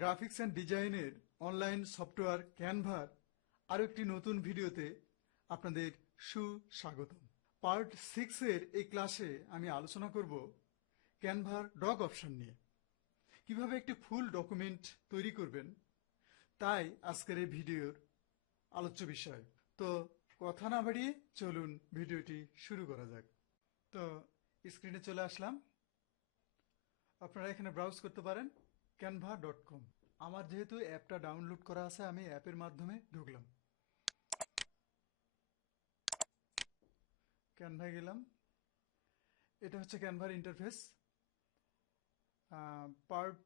Graphics and ডিজাইনের online software ক্যানভার আরও একটি নতুন ভিডিওতে আপনাদের সুস্বাগতম। পার্ট 6-এর এই ক্লাসে আমি আলোচনা করব ক্যানভার ডক অপশন নিয়ে। কিভাবে একটি ফুল ডকুমেন্ট তৈরি করবেন, তাই আজকের এই ভিডিওর আলোচ্য বিষয়। তো কথা না বাড়িয়ে চলুন ভিডিওটি শুরু করা যাক। তো স্ক্রিনে চলে আসলাম। আপনারা এখানে ব্রাউজ করতে পারেন canva.com। আমার যেহেতু অ্যাপটা ডাউনলোড করা আছে, আমি অ্যাপের মাধ্যমে ঢুকলাম। ক্যানভায় গেলাম। এটা হচ্ছে ক্যানভার ইন্টারফেস। পার্ট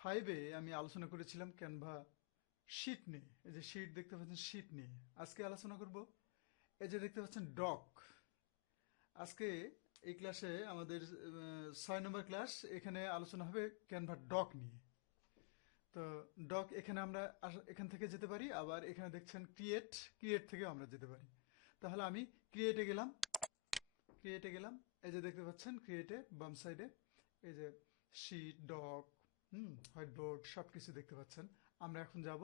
5-এ আমি আলোচনা করেছিলাম ক্যানভা শিট নিয়ে। এই যে শিট দেখতে পাচ্ছেন, শিট নিয়ে আজকে আলোচনা করব। এই যে দেখতে পাচ্ছেন ডক। আজকে এই ক্লাসে আমাদের 6 নম্বর ক্লাস। এখানে আলোচনা হবে ক্যানভা ডক নিয়ে। তো ডক এখানে আমরা এখান থেকে যেতে পারি, আবার এখানে দেখছেন ক্রিয়েট থেকেও আমরা যেতে পারি। তাহলে আমি ক্রিয়েটে গেলাম। এই যে দেখতে পাচ্ছেন ক্রিয়েটে বাম সাইডে এই যে শিট, ডক, হোয়াইট বোর্ড সব কিছু দেখতে পাচ্ছেন। আমরা এখন যাব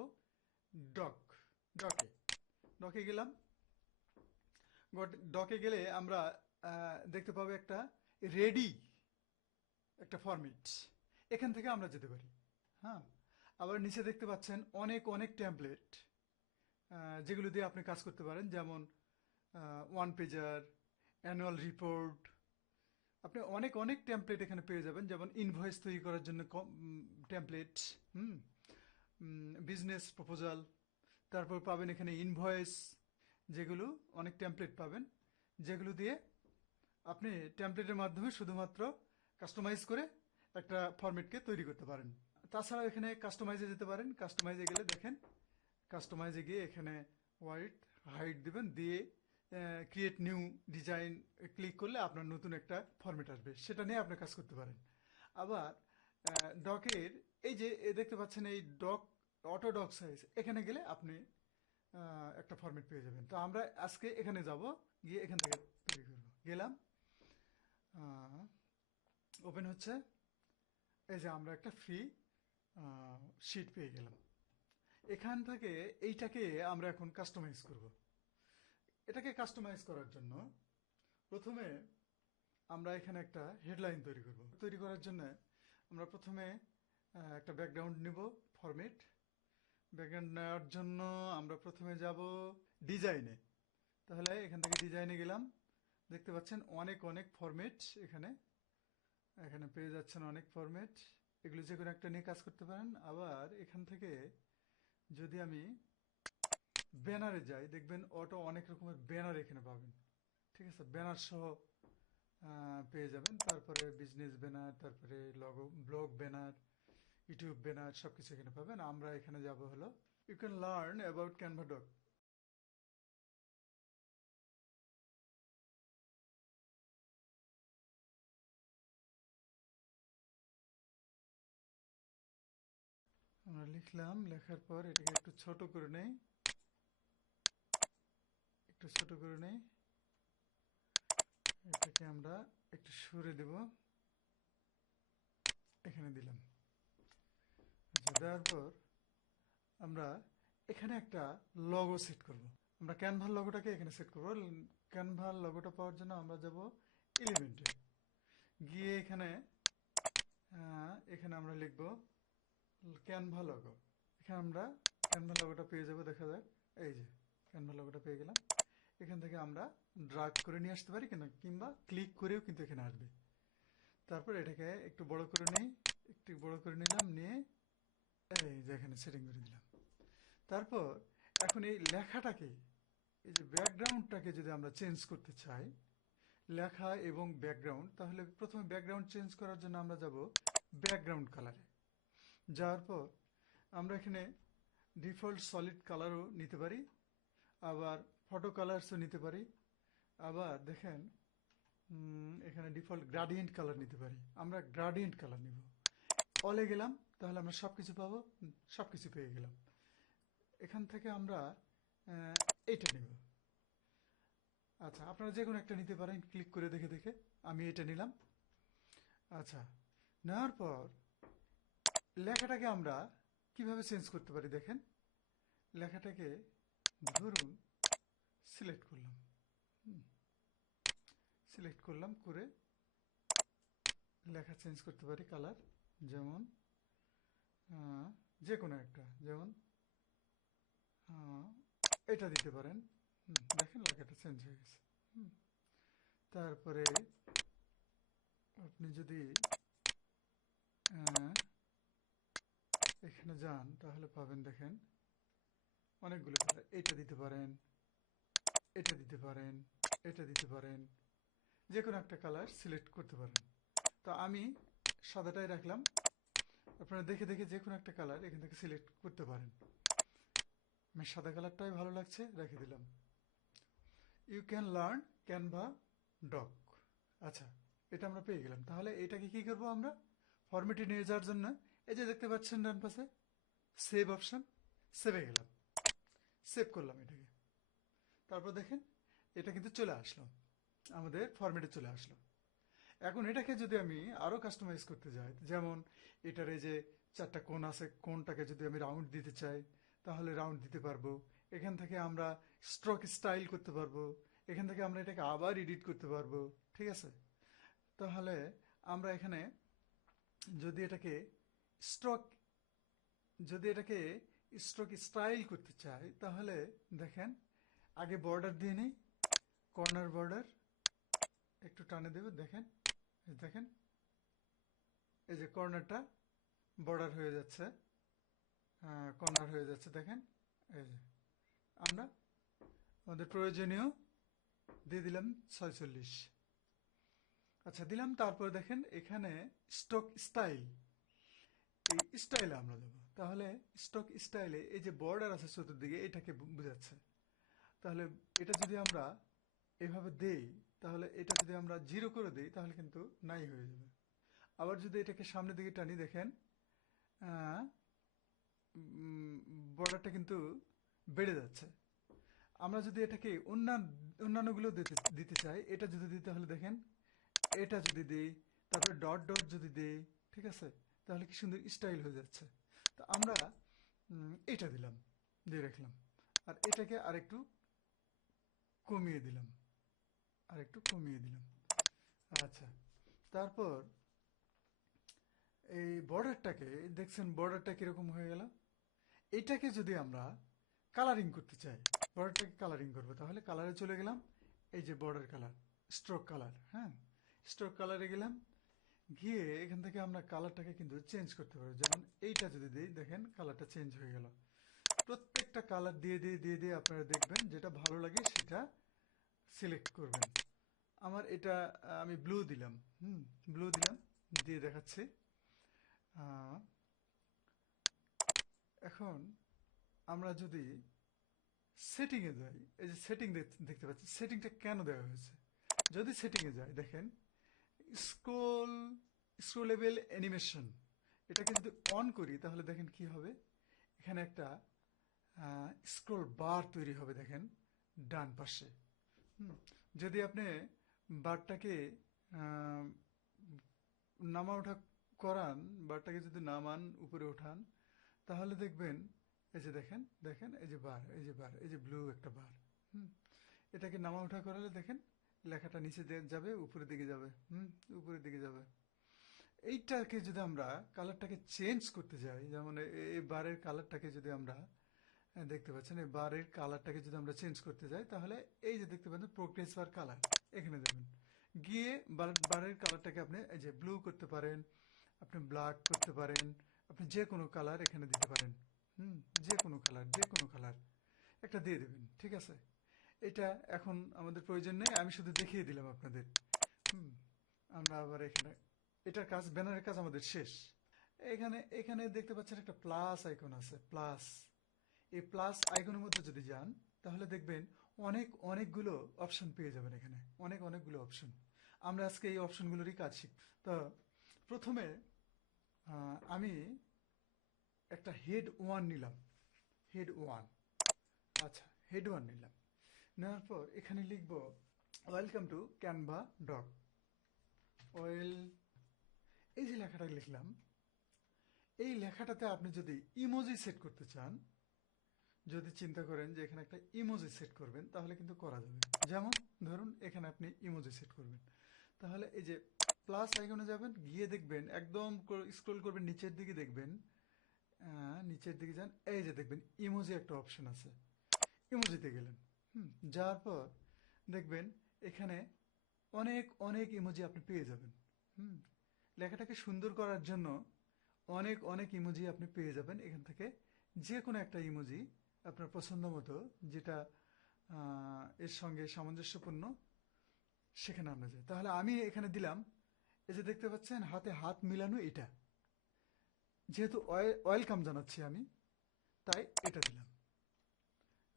ডকে গেলাম। ডকে গেলে আমরা দেখতে পাবো একটা রেডি একটা ফরম্যাট। এখান থেকে আমরা যেতে পারি। হ্যাঁ, আবার নিচে দেখতে পাচ্ছেন অনেক টেমপ্লেট, যেগুলো দিয়ে আপনি কাজ করতে পারেন, যেমন ওয়ান পেজার, অ্যানুয়াল রিপোর্ট। আপনি অনেক টেমপ্লেট এখানে পেয়ে যাবেন, যেমন ইনভয়েস তৈরি করার জন্য টেমপ্লেট, বিজনেস প্রপোজাল। তারপর পাবেন এখানে ইনভয়েস, যেগুলো অনেক টেমপ্লেট পাবেন, যেগুলো দিয়ে আপনি টেমপ্লেটের মাধ্যমে শুধুমাত্র কাস্টমাইজ করে একটা ফরম্যাটকে তৈরি করতে পারেন। তাছাড়া এখানে কাস্টমাইজে যেতে পারেন। কাস্টমাইজে গেলে দেখেন, কাস্টমাইজে গিয়ে এখানে হোয়াইট হাইট দিবেন, দিয়ে ক্রিয়েট নিউ ডিজাইন ক্লিক করলে আপনার নতুন একটা ফরম্যাট আসবে, সেটা নিয়ে আপনি কাজ করতে পারেন। আবার ডকের এই যে দেখতে পাচ্ছেন এই ডক অটো ডক সাইজ, এখানে গেলে আপনি একটা ফরম্যাট পেয়ে যাবেন। তো আমরা আজকে এখানে যাব, গিয়ে এখান থেকে তৈরি করব। গেলাম, ওপেন হচ্ছে। এই যে আমরা একটা ফ্রি শিট পেয়ে গেলাম। এখান থেকে এইটাকে আমরা এখন কাস্টমাইজ করব। এটাকে কাস্টমাইজ করার জন্য প্রথমে আমরা এখানে একটা হেডলাইন তৈরি করব। তৈরি করার জন্য আমরা প্রথমে একটা ব্যাকগ্রাউন্ড নিব, ফরম্যাট। ব্যাকগ্রাউন্ড নেওয়ার জন্য আমরা প্রথমে যাব ডিজাইনে। তাহলে এখান থেকে ডিজাইনে গেলাম। দেখতে পাচ্ছেন অনেক ফরম্যাট এখানে পেয়ে যাচ্ছেন, অনেক ফরম্যাট। এগুলো যে কোনো একটা নিয়ে কাজ করতে পারেন। আবার এখান থেকে যদি আমি ব্যানারে যাই, দেখবেন অনেক রকমের ব্যানার এখানে পাবেন। ঠিক আছে, ব্যানার সহ পেয়ে যাবেন। তারপরে বিজনেস ব্যানার, তারপরে logo, blog banner, YouTube banner সবকিছু এখানে পাবেন। আমরা এখানে যাব হলো you can learn about Canva doc. আমরা লিখলাম, লেখার পর এটাকে একটু ছোট করে নেই, এটাকে আমরা একটু সরে দেব। এখানে দিলাম। আচ্ছা, দেওয়ার পর আমরা এখানে একটা লগো সেট করব। আমরা ক্যানভার লগোটাকে এখানে সেট করব। ক্যানভার লগোটা পাওয়ার জন্য আমরা যাব এলিমেন্টে, গিয়ে এখানে আমরা লিখব ক্যানভা লগো। এখানে আমরা ক্যানভা লগোটা পেয়ে যাব। দেখা যাক, এই যে ক্যানভা লগোটা পেয়ে গেলাম। এখান থেকে আমরা ড্রাগ করে নিয়ে আসতে পারি, কিংবা ক্লিক করেও কিন্তু এখানে আসবে। তারপর এটাকে একটু বড় করে নিলাম, নিয়ে এই যে এখানে সেটিং করে দিলাম। তারপর এখন এই লেখাটাকে, এই যে ব্যাকগ্রাউন্ডটাকে যদি আমরা চেঞ্জ করতে চাই, লেখা এবং ব্যাকগ্রাউন্ড, তাহলে প্রথমে ব্যাকগ্রাউন্ড চেঞ্জ করার জন্য আমরা যাব ব্যাকগ্রাউন্ড কালারে। যাওয়ার পর আমরা এখানে ডিফল্ট সলিড কালারও নিতে পারি, আবার ফটো কালার্সও নিতে পারি। আবার দেখেন এখানে ডিফল্ট গ্রাডিয়েন্ট কালার নিতে পারি। আমরা গ্রাডিয়েন্ট কালার নিব। অলে গেলাম, তাহলে আমরা সবকিছু পাবো, সবকিছু পেয়ে গেলাম। এখান থেকে আমরা এইটা নিব। আচ্ছা, আপনারা যে কোনো একটা নিতে পারেন, ক্লিক করে দেখে। আমি এটা নিলাম। আচ্ছা, নেওয়ার পর লেখাটাকে আমরা কিভাবে চেঞ্জ করতে পারি দেখেন, লেখাটাকে ধরুন সিলেক্ট করলাম, সিলেক্ট করলাম করে লেখা চেঞ্জ করতে পারি কালার, যেমন যে কোনো একটা, যেমন এটা দিতে পারেন। দেখেন লেখাটা চেঞ্জ হয়ে গেছে। তারপরে আপনি যদি এখানে যান তাহলে পাবেন দেখেন অনেকগুলো কালার, এটা দিতে পারেন, এটা দিতে পারেন, এটা দিতে পারেন, যে কোনো একটা কালার সিলেক্ট করতে পারেন। তো আমি সাদাটাই রাখলাম, আপনারা দেখে দেখে যে কোনো একটা কালার এখান থেকে সিলেক্ট করতে পারেন। আমি সাদা কালারটাই ভালো লাগছে, রেখে দিলাম। You can learn Canva doc. আচ্ছা, এটা আমরা পেয়ে গেলাম। তাহলে এটাকে কি করবো আমরা ফরম্যাটে নিয়ে যাওয়ার জন্য, এই যে দেখতে পাচ্ছেন ডান পাশে সেভ অপশন, সেভে গেলাম, সেভ করলাম এটাকে। তারপর দেখেন এটা কিন্তু চলে আসলো, আমাদের ফরম্যাটে চলে আসলো। এখন এটাকে যদি আমি আরো কাস্টমাইজ করতে যাই, যেমন এটার এই যে 4টা কোণ আছে, কোণটাকে যদি আমি রাউন্ড দিতে চাই তাহলে রাউন্ড দিতে পারবো। এখান থেকে আমরা স্ট্রোক স্টাইল করতে পারবো, এখান থেকে আমরা এটাকে আবার এডিট করতে পারবো। ঠিক আছে, তাহলে আমরা এখানে যদি এটাকে স্ট্রোক যদি এটাকে স্ট্রোক স্টাইল করতে চাই তাহলে দেখেন আগে বর্ডার দিয়ে নিই, কর্নার বর্ডার একটু টানে দেবে, দেখেন দেখেন এই যে কর্নারটা বর্ডার হয়ে যাচ্ছে, কর্নার হয়ে যাচ্ছে, দেখেন এই যে আমরা আমাদের প্রয়োজনীয় দিয়ে দিলাম 46। আচ্ছা দিলাম, তারপর দেখেন এখানে স্টক স্টাইল, এই স্টাইলে আমরা দেবো। তাহলে স্টক স্টাইলে এই যে বর্ডার আছে চতুর্দিকে এটাকে বোঝাচ্ছে। তাহলে এটা যদি আমরা এভাবে দেই, তাহলে এটা যদি আমরা 0 করে দিই তাহলে কিন্তু নাই হয়ে যাবে। আবার যদি এটাকে সামনের দিকে টানি দেখেন বর্ডারটা কিন্তু বেড়ে যাচ্ছে। আমরা যদি এটাকে অন্যান্যগুলো দিতে চাই, এটা যদি দিতে হলে দেখেন এটা যদি দিই, তারপরে ডট ডট যদি দিই, ঠিক আছে, তাহলে কি সুন্দর স্টাইল হয়ে যাচ্ছে। তো আমরা এটা দিলাম, দিয়ে রাখলাম, আর এটাকে আরেকটু কমিয়ে দিলাম, আরেকটু কমিয়ে দিলাম। আচ্ছা, তারপর এই বর্ডারটাকে দেখছেন, বর্ডারটা কিরকম হয়ে গেল। এটাকে যদি আমরা কালারিং করতে চাই, বর্ডারটাকে কালারিং করবো, তাহলে কালারে চলে গেলাম, এই যে বর্ডার কালার, স্ট্রোক কালার, হ্যাঁ স্ট্রোক কালারে গেলাম, গিয়ে এখান থেকে আমরা কালারটাকে কিন্তু চেঞ্জ করতে পারবো। যেমন এইটা যদি দিই দেখেন কালারটা চেঞ্জ হয়ে গেল। প্রত্যেকটা কালার দিয়ে দিয়ে দিয়ে দিয়ে আপনারা দেখবেন যেটা ভালো লাগে সেটা সিলেক্ট করবেন। আমার এটা আমি ব্লু দিলাম, ব্লু দিলাম, দিয়ে দেখাচ্ছি। এখন আমরা যদি সেটিংয়ে যাই, এই যে সেটিং দেখতে পাচ্ছি, সেটিংটা কেন দেওয়া হয়েছে। যদি সেটিংয়ে যাই দেখেন স্ক্রোলেবল অ্যানিমেশন, এটাকে যদি অন করি তাহলে দেখেন কি হবে, এখানে একটা স্ক্রোল বার তৈরি হবে দেখেন ডান পাশে। যদি আপনি বারটাকে নামা ওঠা করান, বারটাকে যদি নামান উপরে ওঠান তাহলে দেখবেন এই যে দেখেন দেখেন এই যে বার, এই যে বার, এই যে ব্লু একটা বার। এটাকে নামা ওঠা করালে দেখেন লেখাটা নিচে যাবে, উপরের দিকে যাবে, উপরের দিকে যাবে। এইটাকে যদি আমরা কালারটাকে চেঞ্জ করতে যাই, যেমন এই বারের কালারটাকে যদি আমরা দেখতে পাচ্ছেন, এই বারের কালারটাকে যদি আমরা চেঞ্জ করতে যাই তাহলে এই যে দেখতে পাচ্ছেন প্রোগ্রেস বার কালার, এখানে যাবেন, গিয়ে বারের কালারটাকে আপনি এই যে ব্লু করতে পারেন, আপনি ব্ল্যাক করতে পারেন, আপনি যে কোনো কালার এখানে দিতে পারেন। যে কোনো কালার, যে কোনো কালার একটা দিয়ে দেবেন, ঠিক আছে। এটা এখন আমাদের প্রয়োজন নেই, আমি শুধু দেখিয়ে দিলাম আপনাদের। আমরা আবার এখানে এটার কাজ, ব্যানারের কাজ আমাদের শেষ। এখানে এখানে দেখতে পাচ্ছেন একটা প্লাস আইকন আছে, প্লাস। এই প্লাস আইকনের মধ্যে যদি যান তাহলে দেখবেন অনেকগুলো অপশন পেয়ে যাবেন, এখানে অনেকগুলো অপশন। আমরা আজকে এই অপশনগুলোরই কাজ শিখব। তো প্রথমে আমি একটা হেড 1 নিলাম, হেড 1। আচ্ছা, হেড 1 নিলাম, নেওয়ার পর এখানে লিখব ওয়েলকাম টু ক্যানভা ডক। এই যে লেখাটা লিখলাম, এই লেখাটাতে আপনি যদি ইমোজি সেট করতে চান, যদি চিন্তা করেন যে এখানে একটা ইমোজি সেট করবেন, তাহলে কিন্তু করা যাবে। যেমন ধরুন এখানে আপনি ইমোজি সেট করবেন, তাহলে এই যে প্লাস আইকনে যাবেন, গিয়ে দেখবেন একদম স্ক্রল করবেন নিচের দিকে, দেখবেন নিচের দিকে যান, এই যে দেখবেন ইমোজি একটা অপশন আছে, ইমোজিতে গেলেন। যাওয়ার পর দেখবেন এখানে অনেক অনেক ইমোজি আপনি পেয়ে যাবেন। হুম লেখাটাকে সুন্দর করার জন্য অনেক অনেক ইমোজি আপনি পেয়ে যাবেন এখান থেকে। যে কোনো একটা ইমোজি আপনার পছন্দ মতো, যেটা এর সঙ্গে সামঞ্জস্যপূর্ণ, সেখানে আমরা যাই। তাহলে আমি এখানে দিলাম, এই যে দেখতে পাচ্ছেন হাতে হাত মিলানো, এটা যেহেতু ওয়েলকাম জানাচ্ছি আমি, তাই এটা দিলাম।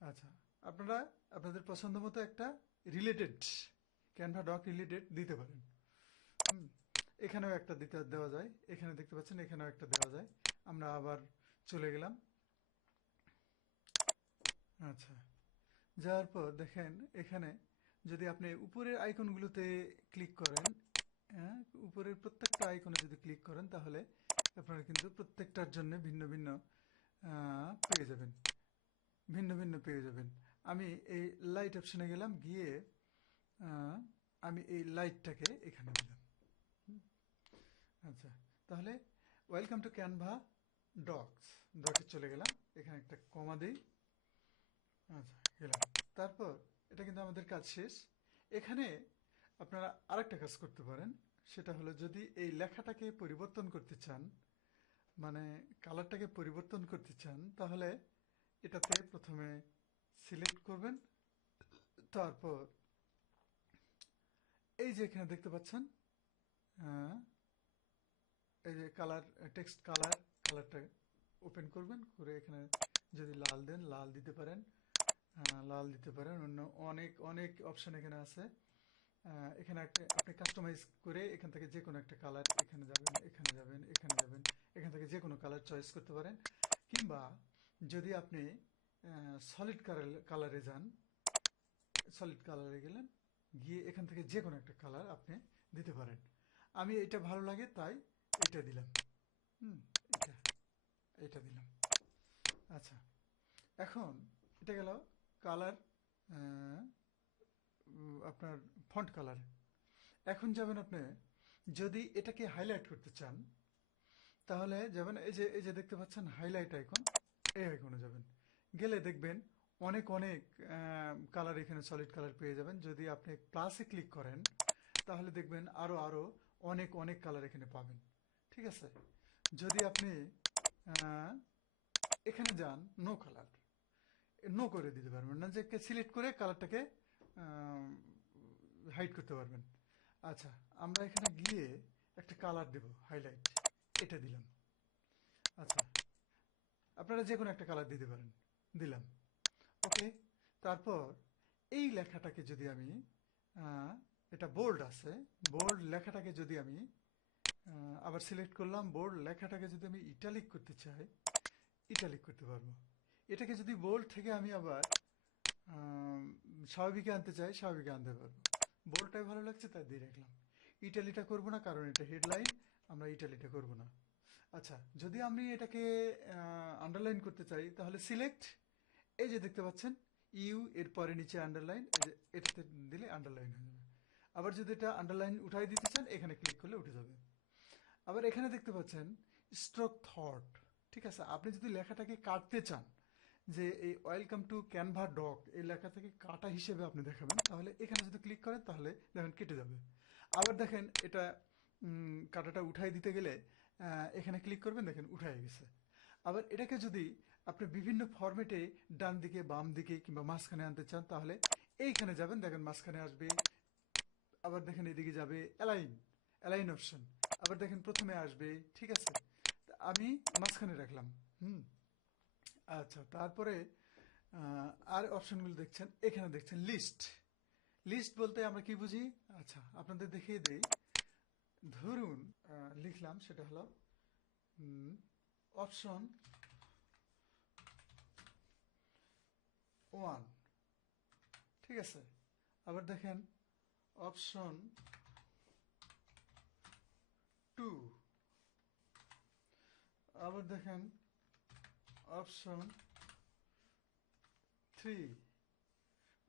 আচ্ছা, আপনারা আপনাদের পছন্দ মতো একটা রিলেটেড, ক্যানভা ডক রিলেটেড দিতে পারেন। হুম, এখানেও একটা দেওয়া যায়, এখানে দেখতে পাচ্ছেন এখানেও একটা দেওয়া যায়। আমরা আবার চলে গেলাম। আচ্ছা, যাওয়ার পর দেখেন এখানে যদি আপনি উপরের আইকনগুলোতে ক্লিক করেন, হ্যাঁ, উপরের প্রত্যেকটা আইকনে যদি ক্লিক করেন, তাহলে আপনারা কিন্তু প্রত্যেকটার জন্য ভিন্ন ভিন্ন পেয়ে যাবেন, ভিন্ন ভিন্ন পেয়ে যাবেন। আমি এই লাইট অপশনে গেলাম, গিয়ে আমি এই লাইটটাকে এখানে দিলাম। আচ্ছা, তাহলে ওয়েলকাম টু ক্যানভা ডকস, ডকে চলে গেলাম, এখানে একটা কমা দিই। আচ্ছা, গেলাম। তারপর এটা কিন্তু আমাদের কাজ শেষ। এখানে আপনারা আরেকটা কাজ করতে পারেন, সেটা হলো যদি এই লেখাটাকে পরিবর্তন করতে চান, মানে কালারটাকে পরিবর্তন করতে চান, তাহলে এটাতে প্রথমে সিলেক্ট করবেন। তারপর এই যে এখানে দেখতে পাচ্ছেন, এই যে কালার, টেক্সট কালার, কালারটা ওপেন করবেন, করে এখানে যদি লাল দেন লাল দিতে পারেন, লাল দিতে পারেন, অন্য অনেক অনেক অপশন এখানে আছে। এখানে আপনি কাস্টমাইজ করে এখান থেকে যে কোনো একটা কালার, এখানে যাবেন, এখানে যাবেন, এখানে যাবেন, এখান থেকে যে কোনো কালার চয়েস করতে পারেন। কিংবা যদি আপনি সলিড কালারে যান, সলিড কালারে গেলেন, গিয়ে এখান থেকে যে কোনো একটা কালার আপনি দিতে পারেন। আমি এটা ভালো লাগে তাই এটা দিলাম। এটা এটা দিলাম। আচ্ছা, এখন এটা গেল কালার, আপনার ফন্ট কালার। এখন যাবেন আপনি, যদি এটাকে হাইলাইট করতে চান, তাহলে যাবেন এই যে দেখতে পাচ্ছেন হাইলাইট আইকন, এই আইকনে যাবেন, গেলে দেখবেন অনেক অনেক কালার, এখানে সলিড কালার পেয়ে যাবেন। যদি আপনি প্লাসে ক্লিক করেন, তাহলে দেখবেন আরো আরো অনেক অনেক কালার এখানে পাবেন। ঠিক আছে, যদি আপনি এখানে যান, নো কালার, নো করে দিতে পারবেন না, যে সিলেক্ট করে কালারটাকে হাইড করতে পারবেন। আচ্ছা, আমরা এখানে গিয়ে একটা কালার দেব, হাইলাইট, এটা দিলাম। আচ্ছা, আপনারা যে কোনো একটা কালার দিতে পারেন, দিলাম, ওকে। তারপর এই লেখাটাকে যদি আমি, এটা বোল্ড আছে, বোল্ড লেখাটাকে যদি আমি আবার সিলেক্ট করলাম, বোল্ড লেখাটাকে যদি আমি ইটালিক করতে চাই, ইটালিক করতে পারবো। এটাকে যদি বোল্ড থেকে আমি আবার স্বাভাবিকে আনতে চাই, স্বাভাবিকে আনতে পারবো। বোল্ডটাই ভালো লাগছে তাই দিয়ে রাখলাম। ইটালিটা করবো না, কারণ এটা হেডলাইন, আমরা ইটালিটা করবো না। আচ্ছা, যদি আমি এটাকে আন্ডারলাইন করতে চাই, তাহলে সিলেক্ট, এই যে দেখতে পাচ্ছেন ইউ, এর পরে নিচে আন্ডারলাইন, এটাতে দিলে আন্ডারলাইন হয়ে যাবে। আবার যদি এটা আন্ডারলাইন উঠাই দিতে চান, এখানে ক্লিক করলে উঠে যাবে। আবার এখানে দেখতে পাচ্ছেন স্ট্রোক থট। ঠিক আছে, আপনি যদি লেখাটাকে কাটতে চান, যে এই ওয়েলকাম টু ক্যানভা ডক এই লেখা থেকে কাটা হিসেবে আপনি দেখাবেন, তাহলে এখানে যদি ক্লিক করেন, তাহলে দেখেন কেটে যাবে। আবার দেখেন এটা কাটাটা উঠাই দিতে গেলে এখানে ক্লিক করবেন, দেখেন উঠাই গেছে। আবার এটাকে যদি আপনি বিভিন্ন ফরম্যাটে ডান দিকে, বাম দিকে কিংবা মাঝখানে আনতে চান, তাহলে এইখানে যাবেন, দেখেন মাঝখানে আসবে। আবার দেখেন এদিকে যাবে অ্যালাইন, অ্যালাইন অপশন। আবার দেখেন প্রথমে আসবে। ঠিক আছে, আমি মাঝখানে রাখলাম। আচ্ছা, তারপরে আর অপশনগুলো দেখছেন, এখানে দেখছেন লিস্ট। লিস্ট বলতে আমরা কি বুঝি? আচ্ছা, আপনাদের দেখিয়ে দেই। ধরুন লিখলাম, সেটা হলো অপশন 1। ঠিক আছে, আবার দেখেন অপশন 2, আবার দেখেন অপশন 3,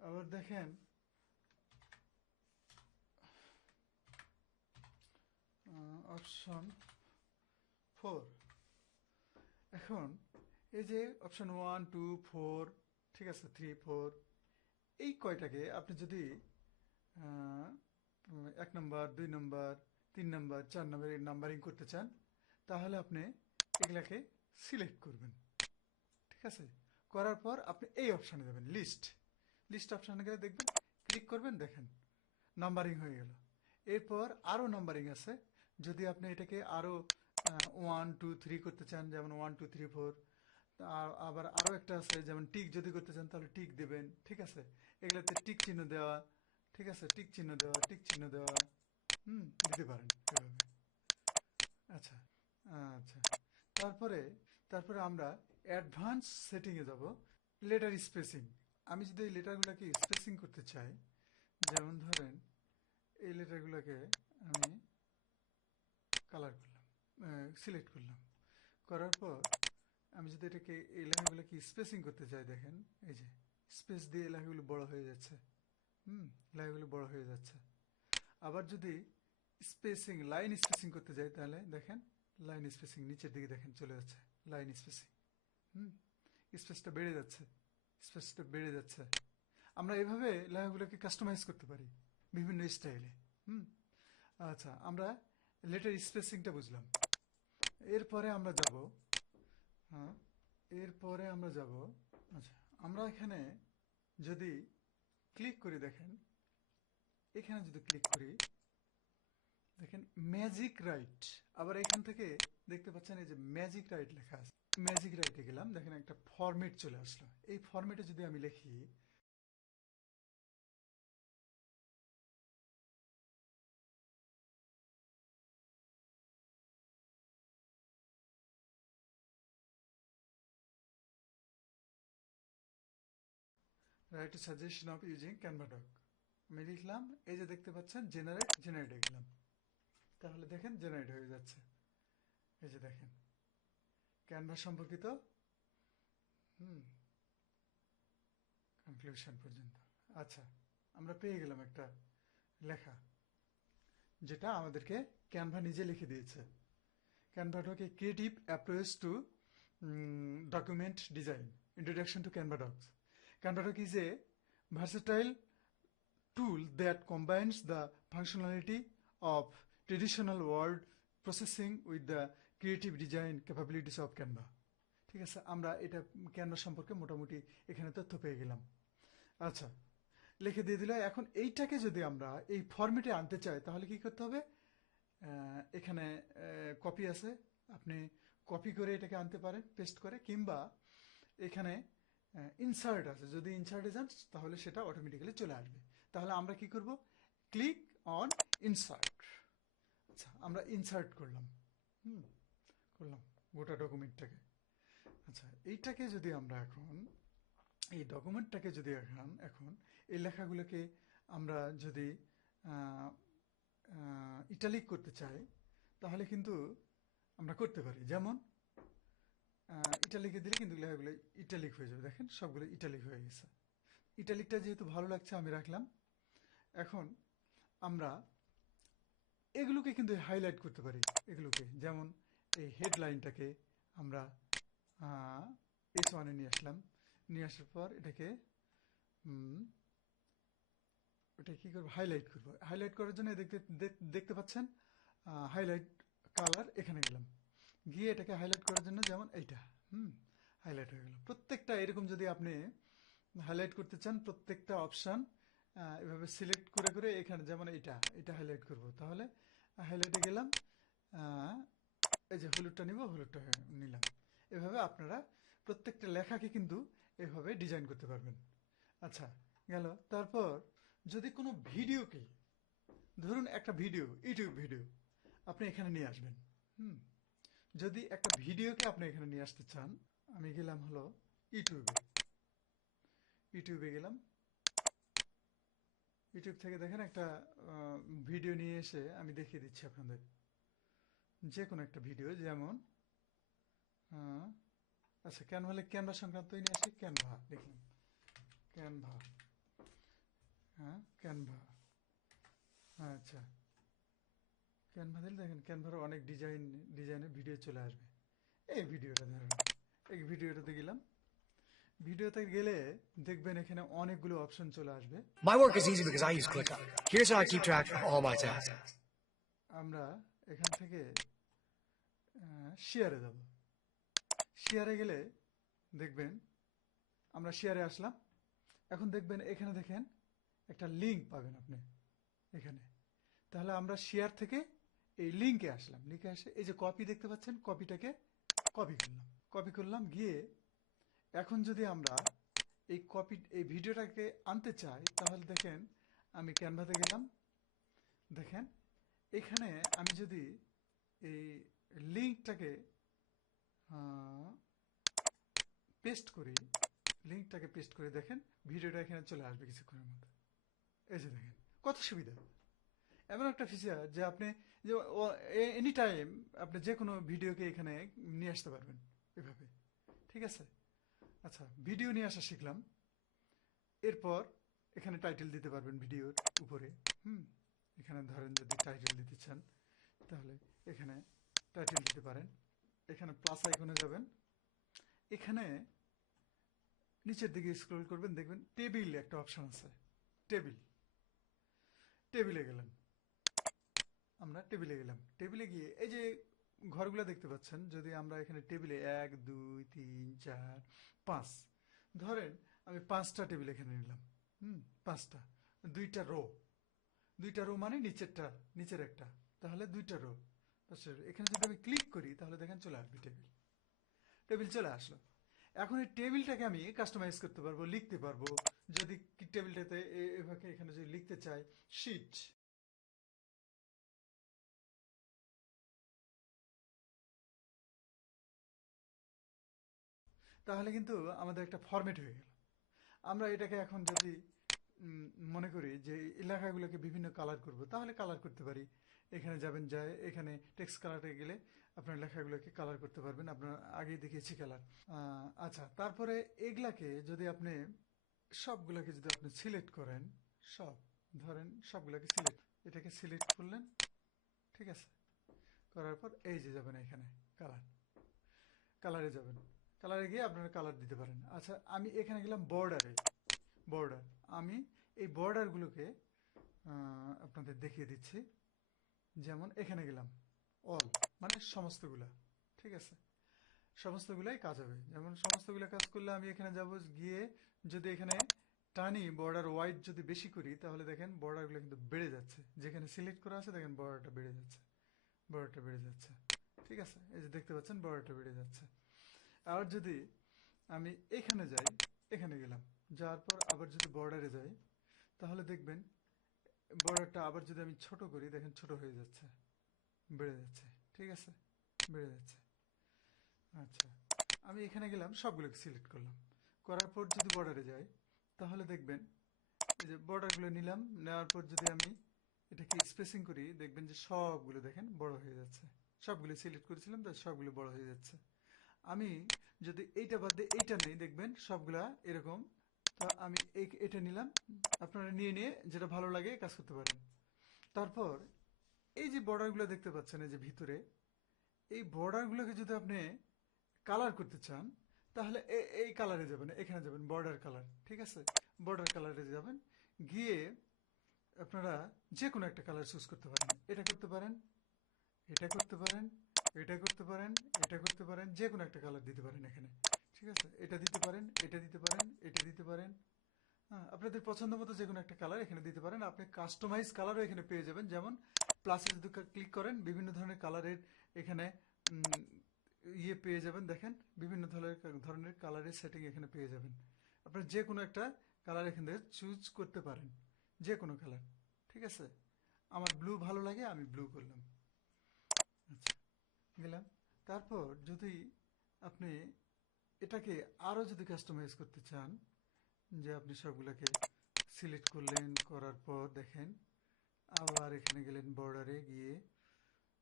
আবার দেখেন অপশন 4। এখন এই যে অপশন 1 2 4, ঠিক আছে, 3 4, এই কয়টাকে আপনি যদি 1 নম্বর 2 নম্বর 3 নম্বর 4 নম্বর এর নাম্বারিং করতে চান, তাহলে আপনি এগুলাকে সিলেক্ট করবেন। ঠিক আছে, করার পর আপনি এই অপশানে যাবেন, লিস্ট। লিস্ট অপশানে গেলে দেখবেন, ক্লিক করবেন, দেখেন নাম্বারিং হয়ে গেল। এরপর আরও নাম্বারিং আছে। যদি আপনি এটাকে আরও 1 2 3 করতে চান, যেমন 1 2 3 4, আবার আরও একটা আছে যেমন টিক যদি করতে চান তাহলে টিক দেবেন। ঠিক আছে, এগুলোতে টিক চিহ্ন দেওয়া, ঠিক আছে, টিক চিহ্ন দেওয়া, টিক চিহ্ন দেওয়া, দিতে পারেন এভাবে। আচ্ছা, আচ্ছা, তারপরে তারপরে আমরা অ্যাডভান্স সেটিংয়ে যাব, লেটার স্পেসিং। আমি যদি এই লেটারগুলোকে স্পেসিং করতে চাই, যেমন ধরেন এই লেটারগুলোকে আমি কালার করলাম, সিলেক্ট করলাম, করার পর আমি যদি এটাকে এই লেখাগুলোকে স্পেসিং করতে চাই, দেখেন এই যে স্পেস দিয়ে লেখাগুলো বড় হয়ে যাচ্ছে। লেখাগুলো বড় হয়ে যাচ্ছে। আবার যদি স্পেসিং, লাইন স্পেসিং করতে যাই, তাহলে দেখেন লাইন স্পেসিং নিচের দিকে দেখেন চলে যাচ্ছে, লাইন স্পেসিং। স্পেসটা বেড়ে যাচ্ছে, স্পেসটা বেড়ে যাচ্ছে। আমরা এভাবে লেখাগুলোকে কাস্টমাইজ করতে পারি বিভিন্ন স্টাইলে। আচ্ছা, আমরা লেটার স্পেসিংটা বুঝলাম। এরপরে আমরা যাব, হ্যাঁ, এরপরে আমরা যাব, আচ্ছা, আমরা এখানে যদি ক্লিক করি, দেখেন এখানে যদি ক্লিক করি, দেখেন ম্যাজিক রাইট। আবার এখান থেকে দেখতে পাচ্ছেন এই যে ম্যাজিক রাইট লেখা আছে। ম্যাজিক রাইটে গেলাম, দেখেন একটা ফরম্যাট চলে আসলো। এই ফরম্যাটে যদি আমি লিখি, write suggestion of using Canva doc, আমি লিখলাম, এই যে দেখতে পাচ্ছেন জেনারেটে গেলাম, তাহলে দেখেন জেনারেট হয়ে যাচ্ছে। এই যে দেখেন ক্যানভা সম্পর্কিত কনক্লুশন পর্যন্ত। আচ্ছা, আমরা পেয়ে গেলাম একটা লেখা, যেটা আমাদেরকে ক্যানভা নিজে লিখে দিয়েছে। Canva doc a creative approach to document design, introduction to Canva Docs. Canva Doc is a versatile tool that combines the functionality of traditional word processing with the creative design capabilities of Canva. ঠিক আছে, আমরা এটা Canva সম্পর্কে মোটামুটি এখানে তথ্য পেয়ে গেলাম। আচ্ছা, লিখে দিয়ে দিল। এখন এইটাকে যদি আমরা এই ফরম্যাটে আনতে চাই, তাহলে কি করতে হবে? এখানে কপি আছে, আপনি কপি করে এটাকে আনতে পারেন পেস্ট করে, কিংবা এখানে ইনসার্ট আছে, যদি ইনসার্টে যান তাহলে সেটা অটোমেটিক্যালি চলে আসবে। তাহলে আমরা কি করব? Click on insert. আচ্ছা, আমরা ইনসার্ট করলাম, করলাম গোটা ডকুমেন্টটাকে। আচ্ছা, এইটাকে যদি আমরা এখন, এই ডকুমেন্টটাকে যদি এখন এই লেখাগুলোকে আমরা যদি ইটালিক করতে চাই, তাহলে কিন্তু আমরা করতে পারি। যেমন ইটালিকে দিলে কিন্তু লেখাগুলো ইটালিক হয়ে যাবে, দেখেন সবগুলো ইটালিক হয়ে গেছে। ইটালিকটা যেহেতু ভালো লাগছে আমি রাখলাম। এখন আমরা এগুলোকে কিন্তু হাইলাইট করতে পারি, এগুলোকে, যেমন এই হেডলাইনটাকে আমরা S1-এ নিয়ে আসলাম, নিয়ে আসার পর এটাকে ওটা কি করবো? হাইলাইট করবো। হাইলাইট করার জন্য দেখতে পাচ্ছেন হাইলাইট কালার, এখানে গেলাম, গিয়ে এটাকে হাইলাইট করার জন্য যেমন এইটা হাইলাইট হয়ে গেল। প্রত্যেকটা এরকম যদি আপনি হাইলাইট করতে চান, প্রত্যেকটা অপশান এভাবে সিলেক্ট করে করে এখানে, যেমন এটা হাইলাইট করব, তাহলে হাইলাইটে গেলাম, এই যে হলুদটা নিব, হলুদটা নিলাম। এভাবে আপনারা প্রত্যেকটা লেখাকে কিন্তু এভাবে ডিজাইন করতে পারবেন। আচ্ছা, গেল। তারপর যদি কোনো ভিডিওকে, ধরুন একটা ভিডিও, ইউটিউব ভিডিও আপনি এখানে নিয়ে আসবেন, যদি একটা ভিডিওকে আপনি এখানে নিয়ে আসতে চান, আমি গেলাম হলো ইউটিউবে গেলাম। ইউটিউব থেকে দেখেন একটা ভিডিও নিয়ে এসে আমি দেখিয়ে দিচ্ছি আপনাদের, যে কোনো একটা ভিডিও, যেমন হ্যাঁ, আচ্ছা ক্যানভা ক্যানভা সংক্রান্তই নিয়ে আসি, ক্যানভা লিখলাম, ক্যানভা, হ্যাঁ ক্যানভা, আচ্ছা ক্যানভা দিলে দেখেন ক্যানভার অনেক ডিজাইনের ভিডিও চলে আসবে। এই ভিডিওটা ধরেন, এই ভিডিওটাতে গেলাম, ভিডিওতে গেলে দেখবেন এখানে অনেকগুলো অপশন চলে আসবে। My work is easy because I use ClickUp. Here's how I keep track of all my tasks. আমরা এখান থেকে শেয়ারে যাব, শেয়ারে গেলে দেখবেন আমরা শেয়ারে আসলাম। এখন দেখবেন এখানে দেখেন একটা লিঙ্ক পাবেন আপনি এখানে, তাহলে আমরা শেয়ার থেকে এই লিঙ্কে আসলাম, লিঙ্কে আসে এই যে কপি দেখতে পাচ্ছেন, কপিটাকে কপি করলাম গিয়ে এখন যদি আমরা এই ভিডিওটাকে আনতে চাই তাহলে দেখেন আমি ক্যানভাতে গেলাম, দেখেন এখানে আমি যদি এই লিঙ্কটাকে পেস্ট করি, লিঙ্কটাকে পেস্ট করে দেখেন ভিডিওটা এখানে চলে আসবে কিছুক্ষণের মধ্যে। এই যে দেখেন কত সুবিধা, এমন একটা ফিচার যে আপনি যে এনি টাইম আপনি যে কোনো ভিডিওকে এখানে নিয়ে আসতে পারবেন এভাবে, ঠিক আছে। আচ্ছা ভিডিও নিয়ে আসা শিখলাম, এরপর এখানে টাইটেল দিতে পারবেন ভিডিওর উপরে। এখানে ধরেন যদি টাইটেল দিতে চান তাহলে এখানে টাইটেল দিতে পারেন। এখানে প্লাস আইকনে যাবেন, এখানে নিচের দিকে স্ক্রল করবেন, দেখবেন টেবিল একটা অপশন আছে, টেবিলে গেলেন, আমরা টেবিলে গেলাম, টেবিলে গিয়ে এই যে ঘরগুলো দেখতে পাচ্ছেন, যদি আমরা এখানে টেবিলে 1 2 3 4 5 ধরেন আমি 5টা টেবিল এখানে নিলাম, 5টা, দুইটা রো মানে নিচের একটা, তাহলে 2টা রো। এখানে যদি আমি ক্লিক করি তাহলে দেখেন চলে আসবে টেবিল চলে আসলো। এখন এই টেবিলটাকে আমি কাস্টমাইজ করতে পারবো, লিখতে পারবো, যদি টেবিলটাতে এভাবে এখানে যদি লিখতে চাই শিট, তাহলে কিন্তু আমাদের একটা ফরম্যাট হয়ে গেল। আমরা এটাকে এখন যদি মনে করি যে এই লেখাগুলোকে বিভিন্ন কালার করব, তাহলে কালার করতে পারি। এখানে যাবেন, যায় এখানে টেক্সট কালারে গেলে আপনার লেখাগুলোকে কালার করতে পারবেন, আপনার আগেই দেখিয়েছি কালার। আচ্ছা তারপরে এগুলাকে যদি আপনি সবগুলোকে যদি আপনি সিলেক্ট করেন, ধরেন সবগুলোকে এটাকে সিলেক্ট করলেন, ঠিক আছে, করার পর এই যে যাবেন এখানে কালারে যাবেন, কালারে গিয়ে আপনারা কালার দিতে পারেন। আচ্ছা আমি এখানে গেলাম বর্ডার, আমি এই বর্ডারগুলোকে আপনাদের দেখিয়ে দিচ্ছি। যেমন এখানে গেলাম অল মানে সমস্তগুলা, ঠিক আছে, সমস্তগুলাই কাজ হবে। যেমন সমস্তগুলা কাজ করলে আমি এখানে যাব, গিয়ে যদি এখানে টানি বর্ডার ওয়াইড যদি বেশি করি তাহলে দেখেন বর্ডারগুলো কিন্তু বেড়ে যাচ্ছে, যেখানে সিলেক্ট করা আছে দেখেন বর্ডারটা বেড়ে যাচ্ছে, ঠিক আছে, এই যে দেখতে পাচ্ছেন বর্ডারটা বেড়ে যাচ্ছে। আর যদি আমি এখানে যাই, এখানে গেলাম, যাওয়ার পর আবার যদি বর্ডারে যাই তাহলে দেখবেন বর্ডারটা আবার যদি আমি ছোট করি দেখেন ছোট হয়ে যাচ্ছে, বেড়ে যাচ্ছে, ঠিক আছে, বেড়ে যাচ্ছে। আচ্ছা আমি এখানে গেলাম, সবগুলোকে সিলেক্ট করলাম, করার পর যদি বর্ডারে যাই তাহলে দেখবেন এই যে বর্ডারগুলো নিলাম, নেওয়ার পর যদি আমি এটাকে স্পেসিং করি দেখবেন যে সবগুলো দেখেন বড় হয়ে যাচ্ছে, সবগুলো সিলেক্ট করেছিলাম তো সবগুলো বড় হয়ে যাচ্ছে। আমি যদি এইটা বাদ দিয়ে এইটা নেই দেখবেন সবগুলা এরকম, তো আমি এটা নিলাম, আপনারা নিয়ে যেটা ভালো লাগে কাজ করতে পারেন। তারপর এই যে বর্ডারগুলো দেখতে পাচ্ছেন এই যে ভিতরে, এই বর্ডারগুলোকে যদি আপনি কালার করতে চান তাহলে এই কালারে যাবেন, এখানে যাবেন বর্ডার কালার, ঠিক আছে, বর্ডার কালারে যাবেন, গিয়ে আপনারা যে কোনো একটা কালার চুজ করতে পারেন, এটা করতে পারেন, এটা করতে পারেন, এটা করতে পারেন, এটা করতে পারেন, যে কোনো একটা কালার দিতে পারেন এখানে, ঠিক আছে, এটা দিতে পারেন, এটা দিতে পারেন, এটা দিতে পারেন, হ্যাঁ আপনাদের পছন্দ মতো যে কোনো একটা কালার এখানে দিতে পারেন। আপনি কাস্টমাইজ কালারও এখানে পেয়ে যাবেন, যেমন প্লাসে যদি ক্লিক করেন বিভিন্ন ধরনের কালারের এখানে পেয়ে যাবেন, দেখেন বিভিন্ন ধরনের কালারের সেটিং এখানে পেয়ে যাবেন। আপনার যে কোনো একটা কালার এখান থেকে চুজ করতে পারেন, যে কোনো কালার, ঠিক আছে। আমার ব্লু ভালো লাগে, আমি ব্লু করলাম, আচ্ছা গেলাম। তারপর যদি আপনি এটাকে আরও যদি কাস্টমাইজ করতে চান, যে আপনি সবগুলোকে সিলেক্ট করলেন, করার পর দেখেন আবার এখানে গেলেন বর্ডারে গিয়ে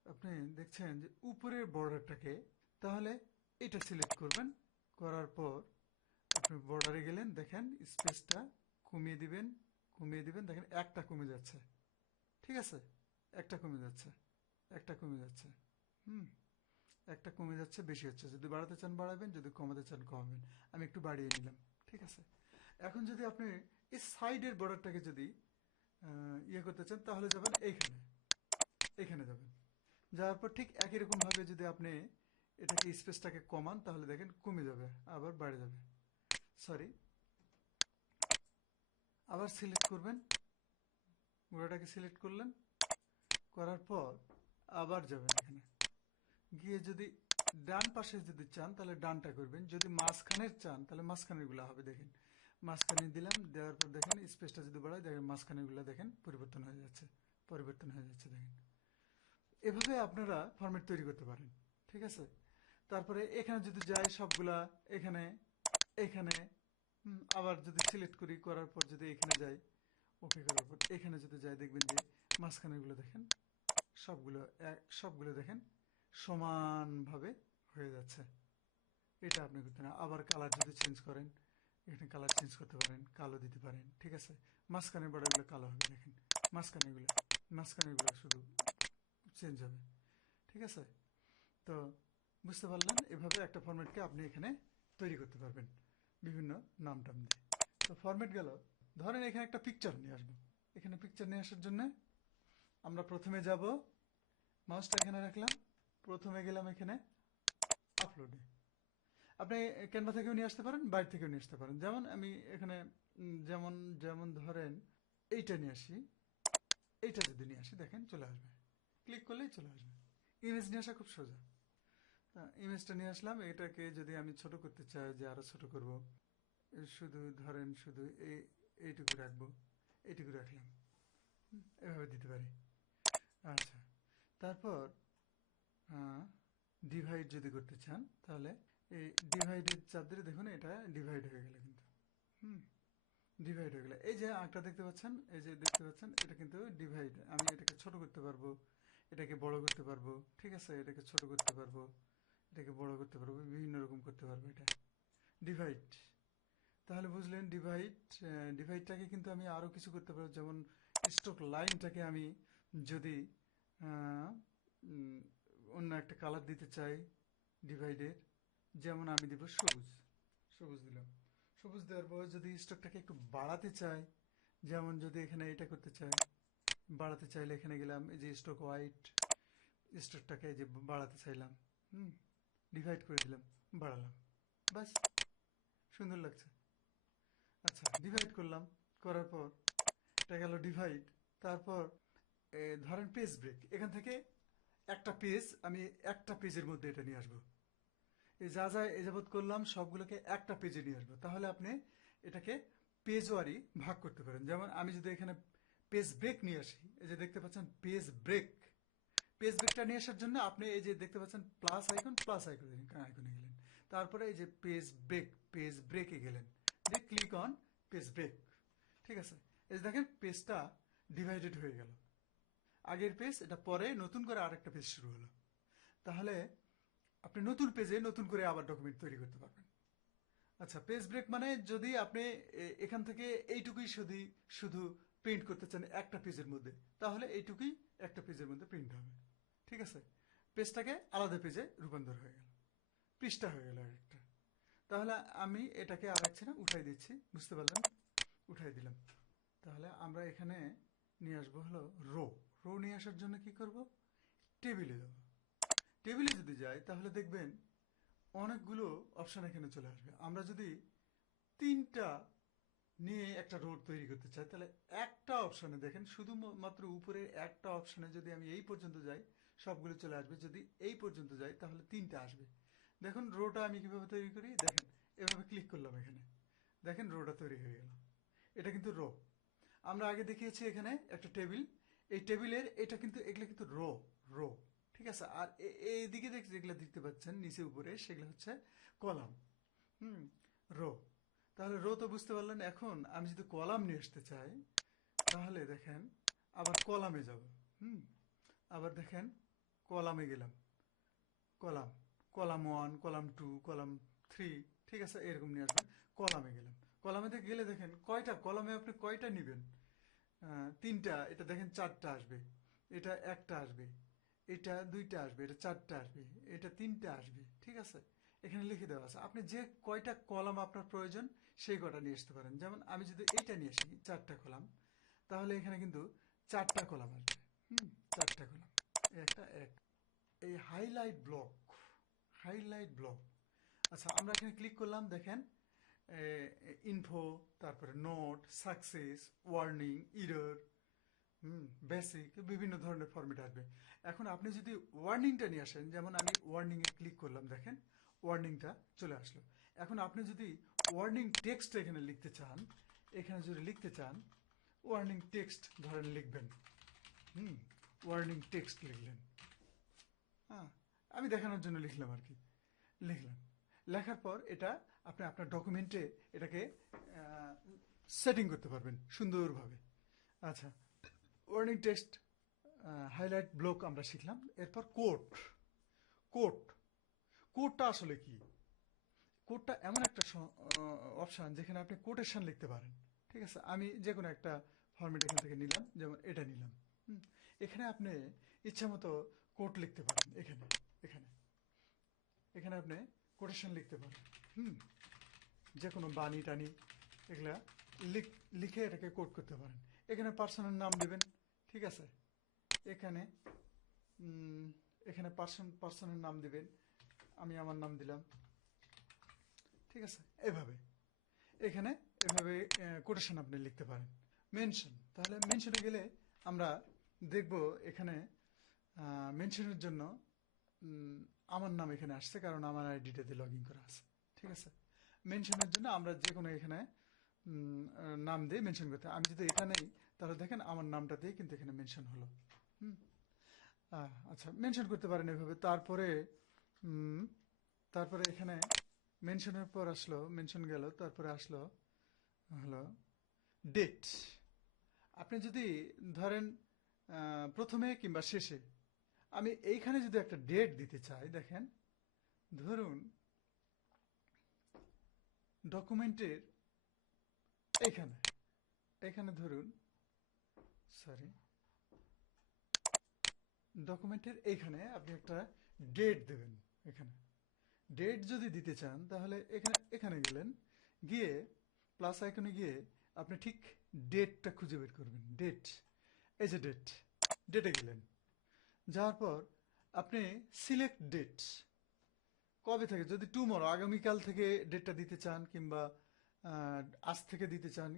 আপনি দেখছেন যে উপরের বর্ডারটাকে, তাহলে এটা সিলেক্ট করবেন, করার পর আপনি বর্ডারে গেলেন, দেখেন স্পেসটা কমিয়ে দিবেন, দেখেন একটা কমে যাচ্ছে, ঠিক আছে, একটা কমে যাচ্ছে, একটা কমে যাচ্ছে, হুম, একটা কমে যাচ্ছে, বেশি হচ্ছে। যদি বাড়াতে চান বাড়াবেন, যদি কমাতে চান কমাবেন। আমি একটু বাড়িয়ে নিলাম, ঠিক আছে। এখন যদি আপনি এই সাইডের বর্ডারটাকে যদি ইয়ে করতে চান, তাহলে যাবেন এইখানে, এখানে যাবেন, যাওয়ার পর ঠিক একই রকম ভাবে যদি আপনি এটাকে স্পেসটাকে কমান, তাহলে দেখেন কমে যাবে, আবার বাড়ে যাবে। সরি, আবার সিলেক্ট করবেন, গোড়াটাকে সিলেক্ট করলেন, করার পর আবার যাবেন এখানে, গিয়ে যদি ডান পাশে যদি চান তাহলে ডানটা করবেন, যদি মাঝখানের চান তাহলে মাঝখানের গুলা হবে। দেখেন মাঝখানে দিলাম, দেওয়ার পর দেখেন স্পেসটা যদি বাড়ায়, দেখেন মাঝখানের গুলা দেখেন পরিবর্তন হয়ে যাচ্ছে, দেখেন। এভাবে আপনারা ফরম্যাট তৈরি করতে পারেন, ঠিক আছে। তারপরে এখানে যদি যাই সবগুলা, এখানে, এখানে, আবার যদি সিলেক্ট করি, করার পর যদি এখানে যাই, ওকে করার পর এখানে যদি যাই, দেখবেন যে মাঝখানের গুলো দেখেন সবগুলো দেখেন সমানভাবে হয়ে যাচ্ছে। এটা আপনি করতে না। আবার কালার যদি চেঞ্জ করেন, এখানে কালার চেঞ্জ করতে পারেন, কালো দিতে পারেন, ঠিক আছে। মাঝখানের বর্ডারগুলো কালো হবে, দেখেন মাঝখানেরগুলো শুধু চেঞ্জ হবে, ঠিক আছে। তো বুঝতে পারলেন, এভাবে একটা ফরম্যাটকে আপনি এখানে তৈরি করতে পারবেন বিভিন্ন নাম টাম দিয়ে। তো ফরম্যাট গেল, ধরেন এখানে একটা পিকচার নিয়ে আসবো। এখানে পিকচার নিয়ে আসার জন্য আমরা প্রথমে যাব, মাউসটা এখানে রাখলাম, প্রথমে গেলাম এখানে আপলোডে। আপনি ক্যানভা থেকেও নিয়ে আসতে পারেন, বাইরে থেকেও নিয়ে আসতে পারেন। যেমন আমি এখানে যেমন যেমন ধরেন এইটা নিয়ে আসি, এইটা যদি নিয়ে আসি, দেখেন চলে আসবে, ক্লিক করলেই চলে আসবে। ইমেজ নিয়ে আসা খুব সোজা। ইমেজটা নিয়ে আসলাম, এটাকে যদি আমি ছোট করতে চাই, যে আরো ছোট করব, শুধু ধরেন শুধু এইটুকু রাখবো, এইটুকু রাখলাম, এভাবে দিতে পারি। আচ্ছা, তারপর ডিভাইড যদি করতে চান, তাহলে এই ডিভাইডের চাপ দিলে দেখুন এটা ডিভাইড হয়ে গেল, কিন্তু ডিভাইড হয়ে গেল। এই যে আঁকটা দেখতে পাচ্ছেন, এই যে দেখতে পাচ্ছেন, এটা কিন্তু ডিভাইড। আমি এটাকে ছোট করতে পারবো, এটাকে বড় করতে পারবো, ঠিক আছে, এটাকে ছোট করতে পারবো, এটাকে বড় করতে পারবো, বিভিন্ন রকম করতে পারবো। এটা ডিভাইড। তাহলে বুঝলেন ডিভাইডটাকে কিন্তু আমি আরো কিছু করতে পারবো। যেমন স্ট্রোক লাইনটাকে আমি যদি অন্য একটা কালার দিতে চাই ডিভাইডের, যেমন আমি দিব সবুজ, দিলাম। সবুজ দেওয়ার পর যদি স্ট্রোকটাকে একটু বাড়াতে চাই, যেমন যদি এখানে এটা করতে চাই, বাড়াতে চাইলে এখানে গেলাম, এই যে স্ট্রোক হোয়াইট, স্ট্রোকটাকে যে বাড়াতে চাইলাম, ডিভাইড করে দিলাম, বাড়ালাম, বাস, সুন্দর লাগছে। আচ্ছা, ডিভাইড করলাম, করার পর এটা গেল ডিভাইড। তারপর ধরেন পেজ ব্রেক, এখান থেকে একটা পেজ, আমি একটা পেজের মধ্যে এটা নিয়ে আসবো। এই যা যা এ যাবৎ করলাম সবগুলোকে একটা পেজে নিয়ে আসবো। তাহলে আপনি এটাকে পেজ ওয়ারি ভাগ করতে পারেন। যেমন আমি যদি এখানে পেজ ব্রেক নিয়ে আসি, এই যে দেখতে পাচ্ছেন পেজ ব্রেকটা নিয়ে আসার জন্য আপনি এই যে দেখতে পাচ্ছেন প্লাস আইকনে গেলেন, তারপরে এই যে পেজ ব্রেকে গেলেন, যে ক্লিক অন পেজ ব্রেক, ঠিক আছে। এই যে দেখেন পেজটা ডিভাইডেড হয়ে গেল, আগের পেজ, এটা পরে নতুন করে আরেকটা পেজ শুরু হলো। তাহলে আপনি নতুন পেজে নতুন করে আবার ডকুমেন্ট তৈরি করতে পারবেন। আচ্ছা, পেজ ব্রেক মানে যদি আপনি এখান থেকে এইটুকুই শুধু প্রিন্ট করতে চান একটা পেজের মধ্যে, তাহলে এইটুকুই একটা পেজের মধ্যে প্রিন্ট হবে, ঠিক আছে। পেজটাকে আলাদা পেজে রূপান্তর হয়ে গেল, পৃষ্ঠা হয়ে গেল একটা। তাহলে আমি এটাকে আর রাখছি না, উঠাই দিচ্ছি, বুঝতে পারলেন, উঠাই দিলাম। তাহলে আমরা এখানে নিয়ে আসবো হলো রো নিয়ে আসার জন্য কি করব, টেবিলে যাব। টেবিলে যদি যাই তাহলে দেখবেন অনেকগুলো অপশন এখানে চলে আসবে। আমরা যদি তিনটা নিয়ে একটা রো তৈরি করতে চাই, তাহলে একটা অপশনে দেখেন, শুধুমাত্র উপরে একটা অপশনে যদি আমি এই পর্যন্ত যাই, সবগুলো চলে আসবে। যদি এই পর্যন্ত যাই তাহলে তিনটা আসবে। দেখুন রোটা আমি কিভাবে তৈরি করি, দেখেন এভাবে ক্লিক করলাম, এখানে দেখেন রোটা তৈরি হয়ে গেল। এটা কিন্তু রো। আমরা আগে দেখিয়েছি এখানে একটা টেবিল, এই টেবিলের এটা কিন্তু এগুলো কিন্তু রো, ঠিক আছে। আর এইদিকে যেগুলো দেখতে পাচ্ছেন নিচে উপরে, সেগুলো হচ্ছে কলাম, রো। তাহলে রো তো বুঝতে পারলেন। এখন আমি যদি কলাম নিয়ে আসতে চাই, তাহলে দেখেন আবার কলামে যাব, আবার দেখেন কলামে গেলাম, কলাম 1, কলাম 2, কলাম 3, ঠিক আছে, এরকম নিয়ে আসবেন। কলামে গেলাম, কলামেতে গেলে দেখেন কয়টা কলামে আপনি কয়টা নেবেন। 3টা, এটা দেখেন 4টা আসবে, এটা 1টা আসবে, এটা 2টা আসবে, এটা 4টা আসবে, এটা 3টা আসবে, ঠিক আছে। এখানে লিখে দেওয়া আছে আপনি যে কয়টা কলাম আপনার প্রয়োজন সেই কয়টা নিয়ে আসতে পারেন। যেমন আমি যদি এইটা নিয়ে আসি 4টা কলাম, তাহলে এখানে কিন্তু 4টা কলাম আসবে। 4টা কলাম, একটা এক। এই হাইলাইট ব্লক। আচ্ছা, আমরা এখানে ক্লিক করলাম, দেখেন ইনফো, তারপরে note, success, warning, error, basic, বিভিন্ন ধরনের ফরম্যাট আসবে। এখন আপনি যদি ওয়ার্নিংটা নিয়ে আসেন, যেমন আমি ওয়ার্নিংয়ে ক্লিক করলাম, দেখেন ওয়ার্নিংটা চলে আসলো। এখন আপনি যদি ওয়ার্নিং টেক্সট এখানে লিখতে চান, এখানে যদি লিখতে চান ওয়ার্নিং টেক্সট ধরেন লিখবেন, ওয়ার্নিং টেক্সট লিখলেন, হ্যাঁ, আমি দেখানোর জন্য লিখলাম আর কি, লিখলাম। লেখার পর এটা আপনি আপনার ডকুমেন্টে এটাকে সেটিং করতে পারবেন সুন্দরভাবে। আচ্ছা, ওয়ার্নিং টেক্সট, হাইলাইট ব্লক আমরা শিখলাম। এরপর কোট কোটটা আসলে কি? কোটটা এমন একটা অপশান যেখানে আপনি কোটেশন লিখতে পারেন, ঠিক আছে। আমি যে কোনো একটা ফরম্যাট এখান থেকে নিলাম, যেমন এটা নিলাম। এখানে আপনি ইচ্ছা মতো কোট লিখতে পারেন, এখানে এখানে এখানে আপনি কোটেশন লিখতে পারেন, যে কোনো বাণী টানি এগুলা লিখে এটাকে কোট করতে পারেন। এখানে পার্সনের নাম দিবেন, ঠিক আছে। এখানে এখানে পার্সনের নাম দিবেন, আমি আমার নাম দিলাম, ঠিক আছে। এভাবে এভাবে কোটেশন আপনি লিখতে পারেন। মেনশন, তাহলে মেনশনে গেলে আমরা দেখব এখানে মেনশনের জন্য আমার নাম এখানে আসছে, কারণ আমার আইডিটাতে লগ ইন করা আছে, ঠিক আছে। মেনশনের জন্য আমরা যে কোনো এখানে নাম দিয়ে মেনশন করতে, আমি যদি এটা নেই তাহলে দেখেন আমার নামটা দিয়ে কিন্তু এখানে মেনশন হলো। আচ্ছা, মেনশন করতে পারেন এভাবে। তারপরে এখানে মেনশনের পর আসলো, মেনশন গেল, তারপরে আসলো হলো ডেট। আপনি যদি ধরেন প্রথমে কিংবা শেষে, আমি এইখানে যদি একটা ডেট দিতে চাই, দেখেন ধরুন ডকুমেন্টের এখানে ধরুন, সরি, ডকুমেন্টের এইখানে আপনি একটা ডেট দেবেন। এখানে ডেট যদি দিতে চান তাহলে এখানে গেলেন, গিয়ে প্লাস আইকনে গিয়ে আপনি ঠিক ডেটটা খুঁজে বের করবেন। ডেট, এই যে ডেটে গেলেন, যাওয়ার পর আপনি সিলেক্ট ডেট, কবে থেকে, যদি টুমরো আগামীকাল থেকে ডেটটা দিতে চান, কিংবা আজ থেকে দিতে চান,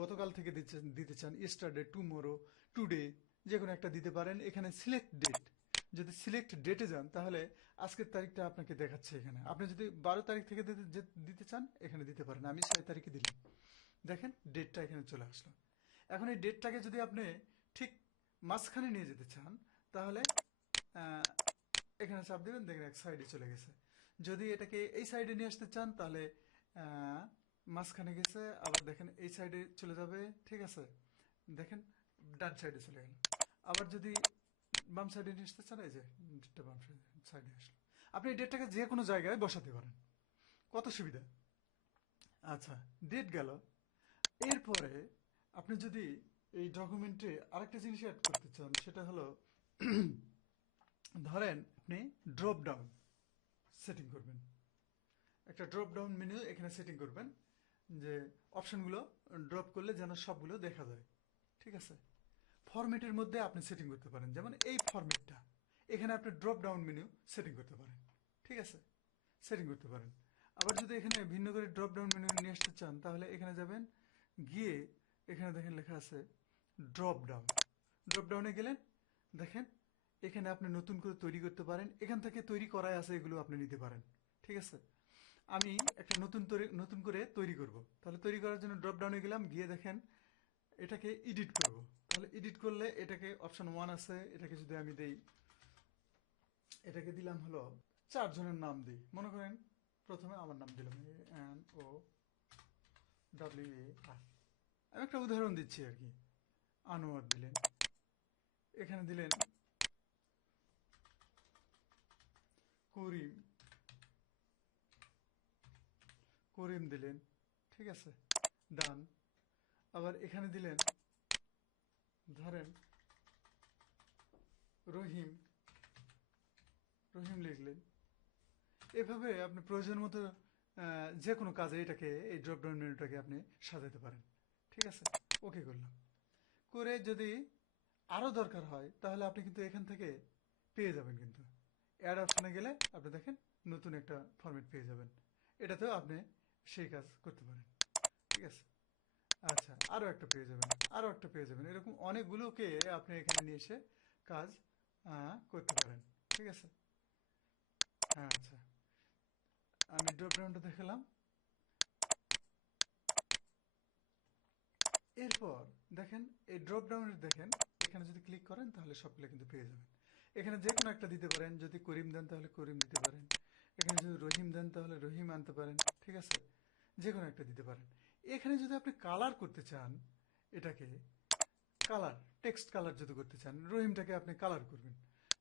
গতকাল থেকে দিতে চান, ইয়েস্টারডে, টুমরো, টুডে, যে কোনো একটা দিতে পারেন। এখানে সিলেক্ট ডেট, যদি সিলেক্ট ডেটে যান তাহলে আজকের তারিখটা আপনাকে দেখাচ্ছে এখানে। আপনি যদি 12 তারিখ থেকে দিতে চান এখানে দিতে পারেন, আমি 6 তারিখে দিলাম, দেখেন ডেটটা এখানে চলে আসলো। এখন এই ডেটটাকে যদি আপনি ঠিক মাঝখানে নিয়ে যেতে চান তাহলে এখানে চাপ দেবেন, দেখেন এক সাইডে চলে গেছে। যদি এটাকে এই সাইডে নিয়ে আসতে চান তাহলে মাঝখানে গেছে, আবার দেখেন এই সাইডে চলে যাবে, ঠিক আছে, দেখেন ডান সাইডে চলে গেল। আবার যদি বাম সাইডে নিয়ে আসতে চান, এই যে ডেটটা বাম সাইডে আসলো। আপনি এই ডেটটাকে যে কোনো জায়গায় বসাতে পারেন, কত সুবিধা। আচ্ছা, ডেট গেল। এরপরে আপনি যদি এই ডকুমেন্টে আরেকটা জিনিস অ্যাড করতে চান, সেটা হলো ধরেন আপনি ড্রপ ডাউন সেটিং করবেন, একটা ড্রপ ডাউন মেনু এখানে সেটিং করবেন, যে অপশনগুলো ড্রপ করলে যেন সবগুলো দেখা যায়, ঠিক আছে। ফরম্যাটের মধ্যে আপনি সেটিং করতে পারেন, যেমন এই ফরম্যাটটা, এখানে আপনি ড্রপ ডাউন মেনু সেটিং করতে পারেন, ঠিক আছে, সেটিং করতে পারেন। আবার যদি এখানে ভিন্ন করে ড্রপ ডাউন মেনু নিয়ে আসতে চান তাহলে এখানে যাবেন, গিয়ে এখানে দেখেন লেখা আছে ড্রপ ডাউন। ড্রপ ডাউনে গেলেন, দেখেন এখানে আপনি নতুন করে তৈরি করতে পারেন, এখান থেকে তৈরি করাই আছে, এগুলো আপনি নিতে পারেন, ঠিক আছে। আমি একটা নতুন করে তৈরি করব, তাহলে তৈরি করার জন্য ড্রপ ডাউনে গেলাম, গিয়ে দেখেন এটাকে এডিট করব। তাহলে এডিট করলে এটাকে অপশন 1 আছে, এটাকে যদি আমি দেই, এটাকে দিলাম হলো 4 জনের নাম দিই, মনে করেন প্রথমে আমার নাম দিলাম ANOWAR, আমি একটা উদাহরণ দিচ্ছি আর কি। আনোয়ার দিলেন, এখানে দিলেন করিম, করিম দিলেন, ঠিক আছে, ডান। আবার এখানে দিলেন ধরেন রহিম, রহিম লিখলেন। এভাবে আপনি প্রয়োজন মতো যে কোনো কাজে এটাকে, এই ড্রপডাউন মেনুটাকে আপনি সাজাতে পারেন, ঠিক আছে। ওকে করলাম, করে যদি আরও দরকার হয় তাহলে আপনি কিন্তু এখান থেকে পেয়ে যাবেন, কিন্তু অ্যাড অপশানে গেলে আপনি দেখেন নতুন একটা ফরম্যাট পেয়ে যাবেন, এটাতেও আপনি সেই কাজ করতে পারেন, ঠিক আছে। আচ্ছা, আরও একটা পেয়ে যাবেন, আরও একটা পেয়ে যাবেন, এরকম অনেকগুলোকে আপনি এখানে নিয়ে এসে কাজ করতে পারেন, ঠিক আছে। আচ্ছা, আমি ড্রপডাউনটা দেখালাম। এরপর দেখেন এই ড্রপডাউনের দেখেন এখানে যদি ক্লিক করেন তাহলে সবগুলো কিন্তু পেয়ে যাবেন। এখানে যে কোনো একটা দিতে পারেন, যদি করিম দেন তাহলে করিম দিতে পারেন, এখানে যদি রহিম দেন তাহলে রহিম আনতে পারেন, ঠিক আছে, যে কোনো একটা দিতে পারেন। এখানে যদি আপনি কালার করতে চান, এটাকে কালার, টেক্সট কালার যদি করতে চান, রহিমটাকে আপনি কালার করবেন,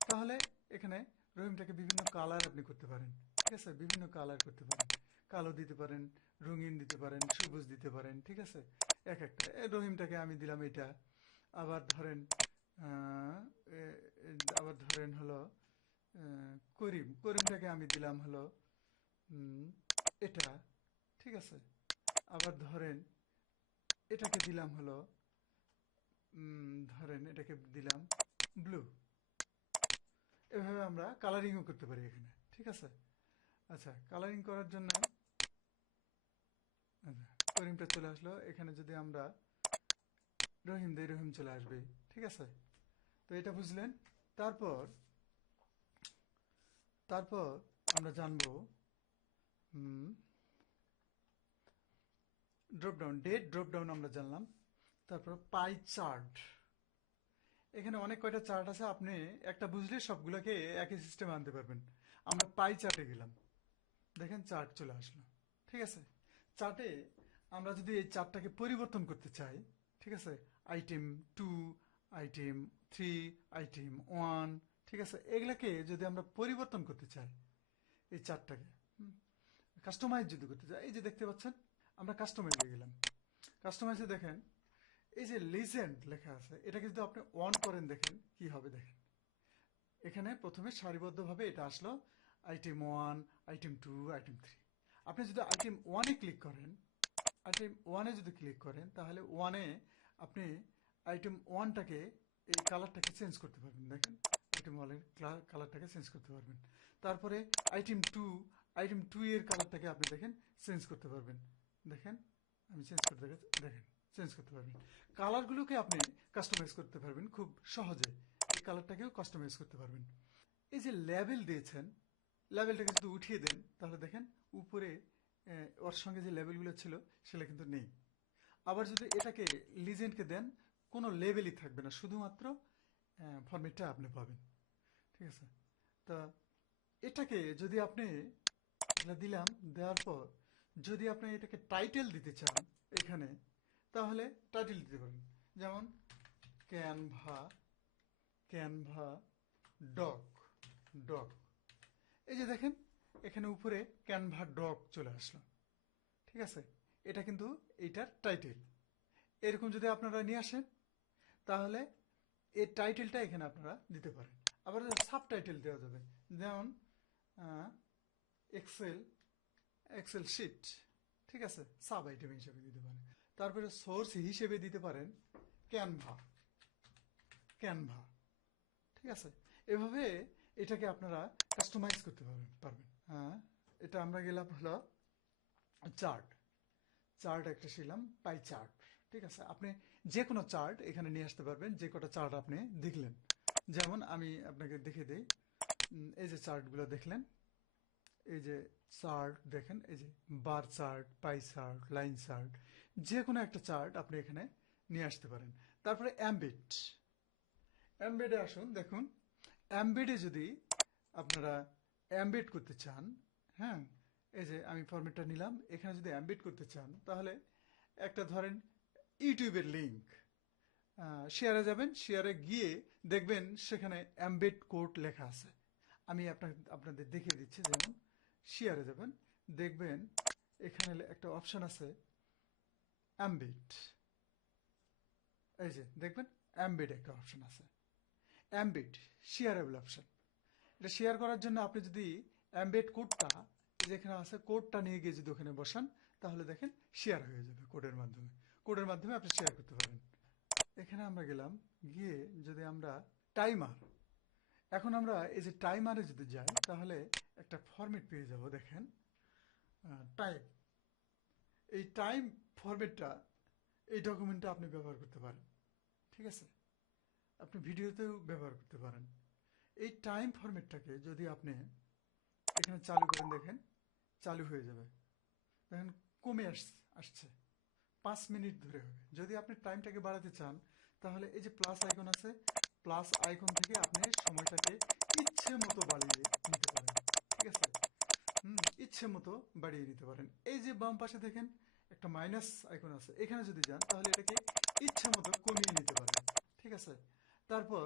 তাহলে এখানে রহিমটাকে বিভিন্ন কালার আপনি করতে পারেন, ঠিক আছে, বিভিন্ন কালার করতে পারেন, কালো দিতে পারেন, রঙিন দিতে পারেন, সবুজ দিতে পারেন, ঠিক আছে। এক একটা রহিমটাকে আমি দিলাম এটা। আবার ধরেন আবার ধরেন হলো করিম, করিমটাকে আমি দিলাম হলো এটা, ঠিক আছে। আবার ধরেন এটাকে দিলাম হলো ধরেন এটাকে দিলাম ব্লু। এভাবে আমরা কালারিংও করতে পারি এখানে, ঠিক আছে। আচ্ছা, কালারিং করার জন্য আচ্ছা, করিমটা চলে আসলো, এখানে যদি আমরা রহিম দেই রহিম চলে আসবে, ঠিক আছে। তো এটা বুঝলেন। তারপর তারপর আমরা জানবো ড্রপডাউন, ডেট ড্রপডাউন আমরা জানলাম। তারপর পাই চার্ট, এখানে অনেক কয়টা চার্ট আছে, আপনি একটা বুঝলে সবগুলোকে একই সিস্টেমে আনতে পারবেন। আমরা পাই চার্টে গেলাম, দেখেন চার্ট চলে আসলো, ঠিক আছে। চার্টে আমরা যদি এই চার্টটাকে পরিবর্তন করতে চাই, ঠিক আছে, আইটেম 2, আইটেম 3, আইটেম 1, ঠিক আছে, এগুলাকে যদি আমরা পরিবর্তন করতে চাই এই চার্টটাকে, কাস্টমাইজ যদি করতে চাই, এই যে দেখতে পাচ্ছেন আমরা কাস্টমাইজে গেলাম। কাস্টমাইজে দেখেন এই যে লিজেন্ড লেখা আছে, এটাকে যদি আপনি অন করেন দেখেন কি হবে। দেখেন এখানে প্রথমে সারিবদ্ধভাবে এটা আসলো, আইটেম 1, আইটেম 2, আইটেম 3। আপনি যদি আইটেম 1-এ ক্লিক করেন, আইটেম 1-এ যদি ক্লিক করেন তাহলে 1-এ আপনি আইটেম 1টাকে এই কালারটাকে চেঞ্জ করতে পারবেন। দেখেন আইটেম 1-এর কালারটাকে চেঞ্জ করতে পারবেন। তারপরে আইটেম 2, আইটেম 2 এর কালারটাকে আপনি দেখেন চেঞ্জ করতে পারবেন। দেখেন আমি চেঞ্জ করতে দেখেন চেঞ্জ করতে পারবেন। কালারগুলোকে আপনি কাস্টমাইজ করতে পারবেন খুব সহজে, এই কালারটাকেও কাস্টমাইজ করতে পারবেন। এই যে লেবেল দিয়েছেন, লেবেলটাকে যদি উঠিয়ে দেন তাহলে দেখেন উপরে ওর সঙ্গে যে লেবেলগুলো ছিল সেটা কিন্তু নেই। আবার যদি এটাকে লিজেন্ডকে দেন, কোনো লেবেলই থাকবে না, শুধুমাত্র ফরম্যাটটা আপনি পাবেন, ঠিক আছে। তা এটাকে যদি আপনি এটা দিলাম, দেওয়ার পর যদি আপনি এটাকে টাইটেল দিতে চান এখানে, তাহলে টাইটেল দিতে পারেন, যেমন ক্যানভা, ক্যানভা ডগ, ডগ। এই যে দেখেন এখানে উপরে ক্যানভা ডগ চলে আসলো, ঠিক আছে, এটা কিন্তু এইটার টাইটেল। এরকম যদি আপনারা নিয়ে আসেন তাহলে এই টাইটেলটা এখানে আপনারা দিতে পারেন। আবার সাব টাইটেল দেওয়া যাবে, যেমন এক্সেল, এক্সেল শিট, ঠিক আছে, সাব আইটেম হিসেবে দিতে পারেন। তারপরে সোর্স হিসেবে দিতে পারেন ক্যানভা, ক্যানভা, ঠিক আছে। এভাবে এটাকে আপনারা কাস্টমাইজ করতে পারবেন। এটা আমরা গেলাম হলো চার্ট, চার্ট একটা ছিলাম পাই চার্ট, ঠিক আছে। আপনি যে কোনো চার্ট এখানে নিয়ে আসতে পারবেন, যে কটা চার্ট আপনি দেখলেন। যেমন আমি আপনাকে দেখে দিই, এই যে চার্টগুলো দেখলেন, এই যে চার্ট দেখেন, এই যে bar chart, pie chart, line chart, যে কোনো একটা চার্ট আপনি এখানে নিয়ে আসতে পারেন। তারপরে অ্যাম্বেড, অ্যাম্বেডে আসুন, দেখুন অ্যাম্বেডে যদি আপনারা অ্যাম্বেড করতে চান, হ্যাঁ, এই যে আমি ফরম্যাটটা নিলাম, এখানে যদি অ্যাম্বেড করতে চান তাহলে একটা ধরেন ইউটিউবের লিঙ্ক, শেয়ারে যাবেন, শেয়ারে গিয়ে দেখবেন সেখানে অ্যাম্বেড কোড লেখা আছে। আমি আপনাদের দেখিয়ে দিচ্ছি, যেমন শেয়ারে যাবেন, দেখবেন এখানে একটা অপশন আছে এমবিট। এই যে দেখবেন এমবিট একটা অপশন আছে, এমবিট শেয়ারেবল অপশন। এটা শেয়ার করার জন্য আপনি যদি এমবেড কোডটা যেখানে আছে কোডটা নিয়ে গিয়ে যদি ওখানে বসান তাহলে দেখেন শেয়ার হয়ে যাবে কোডের মাধ্যমে আপনি শেয়ার করতে পারেন। এখানে আমরা গেলাম, গিয়ে যদি আমরা টাইমার, এখন আমরা এই যে টাইমারে যদি যাই তাহলে একটা ফরম্যাট পেয়ে যাব। দেখেন টাইম, এই টাইম ফরম্যাটটা এই ডকুমেন্টটা আপনি ব্যবহার করতে পারেন, ঠিক আছে? আপনি ভিডিওতেও ব্যবহার করতে পারেন। এই টাইম ফরম্যাটটাকে যদি আপনি এখানে চালু করেন, দেখেন চালু হয়ে যাবে। দেখেন কমে আসছে 5 মিনিট ধরে হবে। যদি আপনি টাইমটাকে বাড়াতে চান তাহলে এই যে প্লাস আইকন আছে, প্লাস আইকন থেকে আপনি সময়টাকে ইচ্ছে মতো বাড়িয়ে নিতে পারেন, ঠিক আছে? ইচ্ছে মতো বাড়িয়ে নিতে পারেন। এই যে বাম পাশে দেখেন একটা মাইনাস আইকন আছে, এখানে যদি যান তাহলে এটাকে ইচ্ছে মতো কমিয়ে নিতে পারেন, ঠিক আছে? তারপর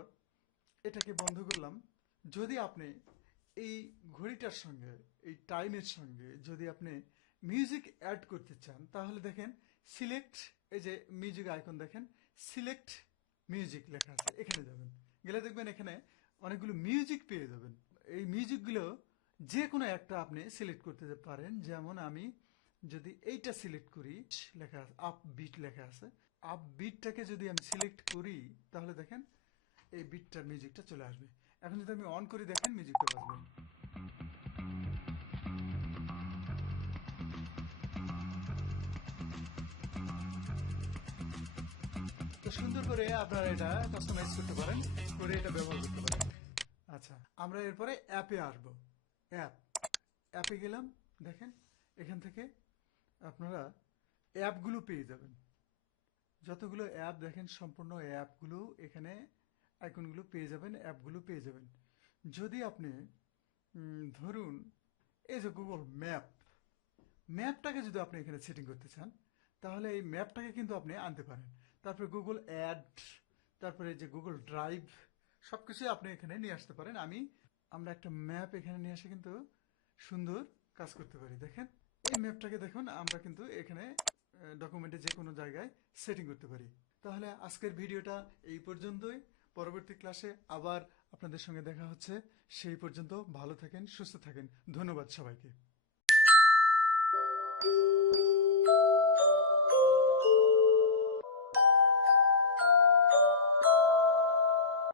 এটাকে বন্ধ করলাম। যদি আপনি এই ঘড়িটার সঙ্গে, এই টাইমের সঙ্গে যদি আপনি মিউজিক অ্যাড করতে চান তাহলে দেখেন সিলেক্ট, এই যে মিউজিক আইকন দেখেন সিলেক্ট মিউজিক লেখা আছে, এখানে যাবেন, গেলে দেখবেন এখানে অনেকগুলো মিউজিক পেয়ে যাবেন। এই মিউজিকগুলো যে কোনো একটা আপনি সিলেক্ট করতে পারেন। যেমন আমি যদি এইটা সিলেক্ট করি, লেখা আছে আপ বিট লেখা আছে, আপ বিটটাকে যদি আমি সিলেক্ট করি তাহলে দেখেন এই বিটটার মিউজিকটা চলে আসবে। এখন যদি আমি অন করি দেখেন মিউজিকটা বাজবে। তো সুন্দর করে আপনারা এটা কাস্টমাইজ করতে পারেন, করে এটা ব্যবহার করতে পারেন। আচ্ছা, আমরা এরপরে অ্যাপে আসবো। অ্যাপে গেলাম, দেখেন এখান থেকে আপনারা অ্যাপগুলো পেয়ে যাবেন। যতগুলো অ্যাপ দেখেন সম্পূর্ণ অ্যাপগুলো এখানে আইকনগুলো পেয়ে যাবেন, অ্যাপগুলো পেয়ে যাবেন। যদি আপনি ধরুন এই যে গুগল ম্যাপটাকে যদি আপনি এখানে সেটিং করতে চান তাহলে এই ম্যাপটাকে কিন্তু আপনি আনতে পারেন। তারপরে গুগল অ্যাড, তারপরে যে গুগল ড্রাইভ, সবকিছু আপনি এখানে নিয়ে আসতে পারেন। আমরা একটা ম্যাপ এখানে নিয়ে এসে কিন্তু সুন্দর কাজ করতে পারি। দেখেন এই ম্যাপটাকে দেখুন আমরা কিন্তু এখানে ডকুমেন্টে যে কোনো জায়গায় সেটিং করতে পারি। তাহলে আজকের ভিডিওটা এই পর্যন্তই। পরবর্তী ক্লাসে আবার আপনাদের সঙ্গে দেখা হচ্ছে। সেই পর্যন্ত ভালো থাকেন, সুস্থ থাকেন। ধন্যবাদ সবাইকে।